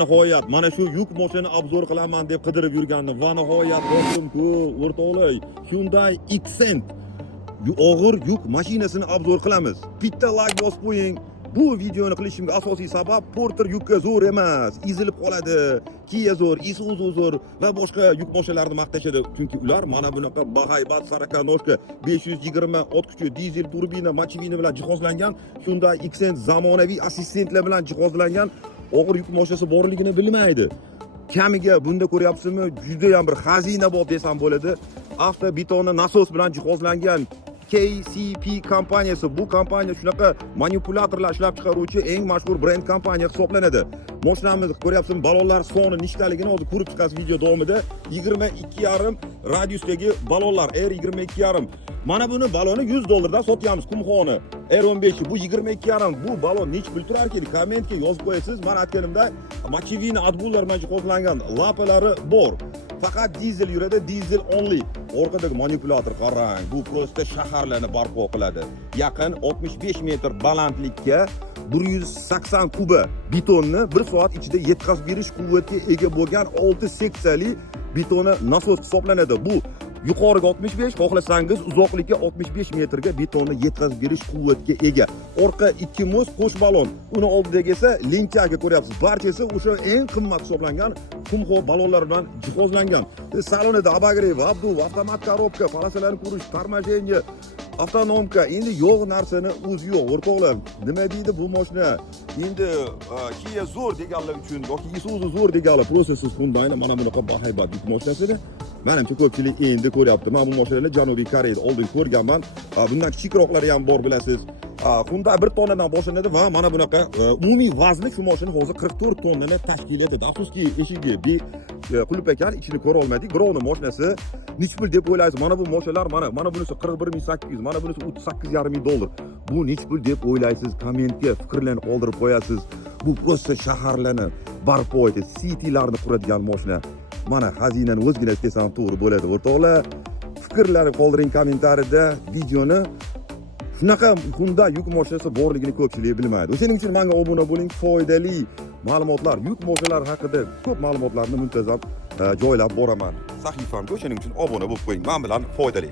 Nihoyat mana shu yuk mashina obzor qilaman deb qidirib yurgandim va nihoyat do'stim-ku, o'rtoqlar, Hyundai Accent og'ir yuk mashinasini obzor qilamiz. Bitta like bosib qo'ying. Bu videoni qilishimga asosiy sabab Porter yukka zo'r emas, ezilib qoladi. Kia zo'r, Isuzu zo'r va boshqa yuk mashinalarini maqtashadi. Chunki ular mana bunaqa bahaybat sarakanovka 520 ot kuchi dizel turbina machivini bilan jihozlangan Hyundai Accent zamonaviy assistentlar bilan jihozlangan og'ir yuk mashinasi borligini bilmaydi. Kamiga bunda ko'ryapsizmi, juda ham bir xazina bor desam bo'ladi. Avtobetonni nasos bilan jihozlangan KCP kompaniyasi. Bu kompaniya shunaqa manipulyatorlar ishlab chiqaruvchi eng mashhur brend kompaniya hisoblanadi. Mashinamizni ko'ryapsizmi, ballonlar soni nechtaligini hozir ko'rib chiqasiz video davomida. 22,5 radiusdagi ballonlar R22,5. Mana buni balloni $100 dan sotyapmiz Qumxoni. R15 bu 22,5. Bu ballon nech pul turar ekan? Kommentga yozib qo'yasiz. Men aytganimda machivini adbullar bilan jihozlangan lapalari bor. Faqat dizel yuradi, dizel only. Orqadagi manipulyator qarang. Bu prosta shaharlarni barpo qiladi. Yaqin 65 metr balandlikka 180 kuba betonni 1 soat ichida yetkazib berish quvvatiga ega bo'lgan 6 seksiyali betoni nasos hisoblanadi. Bu yuqoriga 65, xohlasangiz uzoqlikka 65 metrga betonni yetkazib berish quvvatiga ega. Orqa ikki muz qo'sh ballon. Uni oldidagi esa lentyaga ko'ryapsiz. Barchasi o'sha eng qimmat hisoblangan Qumxo ballonlar bilan jihozlangan. Salonida обогрев, обдув, avtomat korobka, polosalarni ko'rish, торможение, avtonomka. Endi yo'q narsani o'zi yo'q. O'rtoqlar, nima deydi bu mashina? Endi Kia zo'r deganlar uchun yoki Isuzu zo'r deganlar processes Hyundai'ni mana bunaqa bahaybat yuk mashinasida menimcha ko'pchilik endi ko'ryapti. Men bu mashinalarni Janubiy Koreyada oldin ko'rganman. Bundan kichikroqlari ham bor bilasiz. Hyundai 1 tonnadan boshlanadi va mana bunaqa umumiy vazni shu mashina hozir 44 tonnani tashkil etadi. Afsuski eshigi qulf ekan, ichini ko'ra olmadik. Grovni mashinasi nech pul deb o'ylaysiz? Mana bu mashinalar mana bunisi 41,800, mana bunisi 38,5 ming dollar. Bu nech pul deb o'ylaysiz? Kommentga fikrlarni qoldirib qo'yasiz. Bu prosta shaharlarni barpo etadi, citylarni quradigan mashina. Mana xazinani o'zgina desam to'g'ri bo'ladi, o'rtoqlar. Fikrlarni qoldiring kommentariyada. Videoni shunaqa Hyundai yuk mashinasi borligini ko'pchilik bilmaydi. O'shaning uchun menga obuna bo'ling, foydali ma'lumotlar, yuk mashinalari haqida ko'p ma'lumotlarni muntazam joylab boraman sahifamga. O'shaning uchun obuna bo'lib qo'ying. Men bilan foydali.